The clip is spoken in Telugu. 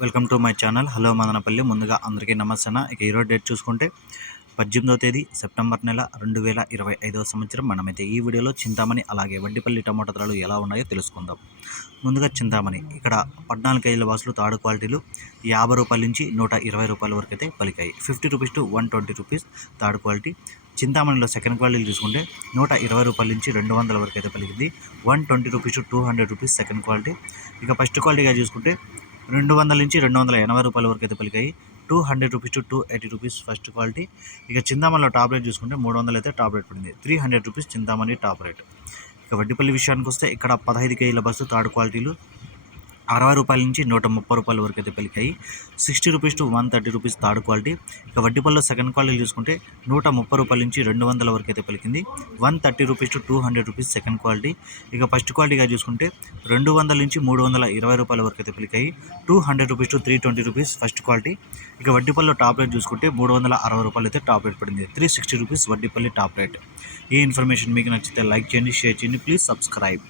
Welcome to my channel. Hello Madanapalle. ముందుగా అందరికీ నమస్తే ఇక ఈరోజు డేట్ చూసుకుంటే పద్దెనిమిదో తేదీ సెప్టెంబర్ నెల రెండు వేల ఇరవై ఐదవ సంవత్సరం. మనమైతే ఈ వీడియోలో చింతామణి అలాగే వడ్డిపల్లి టమాటా ధరలు ఎలా ఉన్నాయో తెలుసుకుందాం. ముందుగా చింతామణి. ఇక్కడ పద్నాలుగు కేజీల బాసులు తాడు క్వాలిటీలు యాభై రూపాయల నుంచి నూట ఇరవై రూపాయల వరకు అయితే పలికాయి. Fifty rupees to one twenty rupees తాడు క్వాలిటీ. చింతామణిలో సెకండ్ క్వాలిటీ తీసుకుంటే నూట ఇరవై రూపాయల నుంచి రెండు వందల వరకు అయితే పలికింది. One twenty rupees to two hundred rupees second quality. ఇక ఫస్ట్ క్వాలిటీగా చూసుకుంటే రెండు వందల నుంచి రెండు వందల ఎనభై రూపాయల వరకు అయితే పలికాయి. Two hundred rupees to two eighty rupees first quality ఇక చింతామణిలో టాప్ రేట్ చూసుకుంటే మూడు వందలు అయితే టాప్ రేట్ పడింది. Three hundred rupees Chintamani top rate. ఇక వడ్డిపల్లి విషయానికి వస్తే ఇక్కడ పదహైదు కేజీల బస్సు థర్డ్ క్వాలిటీలు. అరవై రూపాయల నుంచి నూట ముప్పై రూపాయల వరకు అయితే పలికాయి sixty rupees to one thirty rupees third quality. ఇక వడ్డీపల్లిలో సెకండ్ క్వాలిటీ చూసుకుంటే నూట ముప్పై రూపాయల నుంచి రెండు వందల వరకు అయితే పలికింది one thirty rupees to two hundred rupees second quality. ఇక ఫస్ట్ క్వాలిటీగా చూసుకుంటే రెండు వందల నుంచి మూడు వందల ఇరవై రూపాయల వరకు అయితే పలికాయి two hundred rupees to three twenty rupees first quality. ఇక వడ్డీపల్లిలో టాప్ రేట్ చూసుకుంటే మూడు వందల అరవై రూపాయలు అయితే టాప్ రేట్ పడింది. Three sixty rupees Vaddipalli top rate. ఈ ఇన్ఫర్మేషన్ మీకు నచ్చితే లైక్ చేయండి షేర్ చేయండి. Please subscribe.